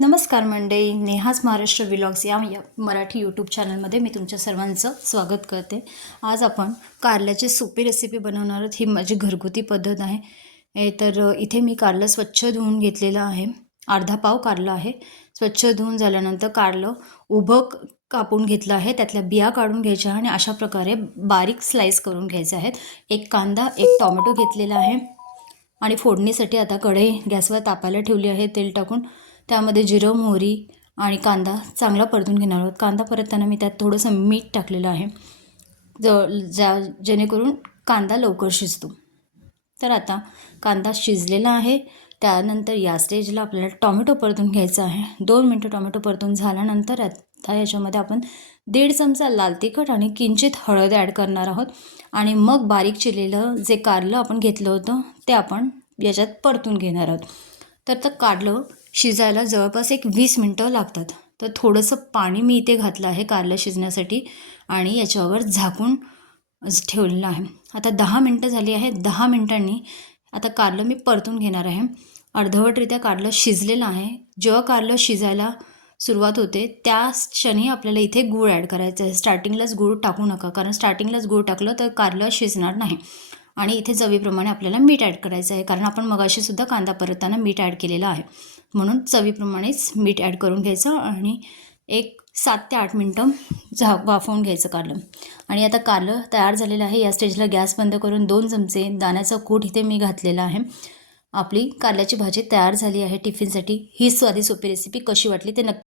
नमस्कार मंडळी नेहाच महाराष्ट्र विलॉग्स या मराठी यूट्यूब चॅनलमध्ये मी तुमच्या सर्वांचं स्वागत करते. आज आपण कारल्याची सोपी रेसिपी बनवणार आहोत. ही माझी घरगुती पद्धत आहे. तर इथे मी कारलं स्वच्छ धुवून घेतलेलं आहे. अर्धा पाव कारलं आहे. स्वच्छ धुवून झाल्यानंतर कारलं उभं कापून घेतलं आहे. त्यातल्या बिया काढून घ्यायच्या आणि अशा प्रकारे बारीक स्लाईस करून घ्यायचे आहेत. एक कांदा एक टॉमॅटो घेतलेला आहे. आणि फोडणीसाठी आता कढई गॅसवर तापायला ठेवली आहे. तेल टाकून त्यामध्ये जिरं मोहरी आणि कांदा चांगला परतून घेणार आहोत. कांदा परतताना मी त्यात थोडंसं मीठ टाकलेलं आहे. ज ज्या जेणेकरून कांदा लवकर शिजतो. तर आता कांदा शिजलेला आहे. त्यानंतर या स्टेजला आपल्याला टॉमॅटो परतून घ्यायचा आहे. दोन मिनटं टॉमॅटो परतून झाल्यानंतर आता याच्यामध्ये आपण दीड चमचा लाल तिखट आणि किंचित हळद ॲड करणार आहोत. आणि मग बारीक चिरलेलं जे कारलं आपण घेतलं होतं ते आपण याच्यात परतून घेणार आहोत. तर ते कारलं शिजायला जवळपास एक वीस मिनटं लागतात. तर थोडंसं पाणी मी इथे घातलं आहे कारलं शिजण्यासाठी आणि याच्यावर झाकून ठेवलेलं आहे. आता दहा मिनटं झाली आहे दहा मिनटांनी आता कारलं मी परतून घेणार आहे. अर्धवटरित्या कारलं शिजलेलं आहे. जेव्हा कारलं शिजायला सुरुवात होते त्या क्षणी आपल्याला इथे गूळ ॲड करायचं आहे. स्टार्टिंगलाच गूळ टाकू नका. कारण स्टार्टिंगलाच गूळ टाकलं तर कारलं शिजणार नाही. आणि इथे चवीप्रमाणे आपल्याला मीठ ॲड करायचं आहे. कारण आपण मगाशीसुद्धा कांदा परतताना मीठ ॲड केलेलं आहे. म्हणून चवीप्रमाणेच मीठ ॲड करून घ्यायचं आणि एक सात ते आठ मिनटं झा वाफवून घ्यायचं कारलं. आणि आता कारलं तयार झालेलं आहे. या स्टेजला गॅस बंद करून दोन चमचे दाण्याचा कूट इथे मी घातलेला आहे. आपली कारल्याची भाजी तयार झाली आहे. टिफिनसाठी ही स्वादी सोपी रेसिपी कशी वाटली ते नक्की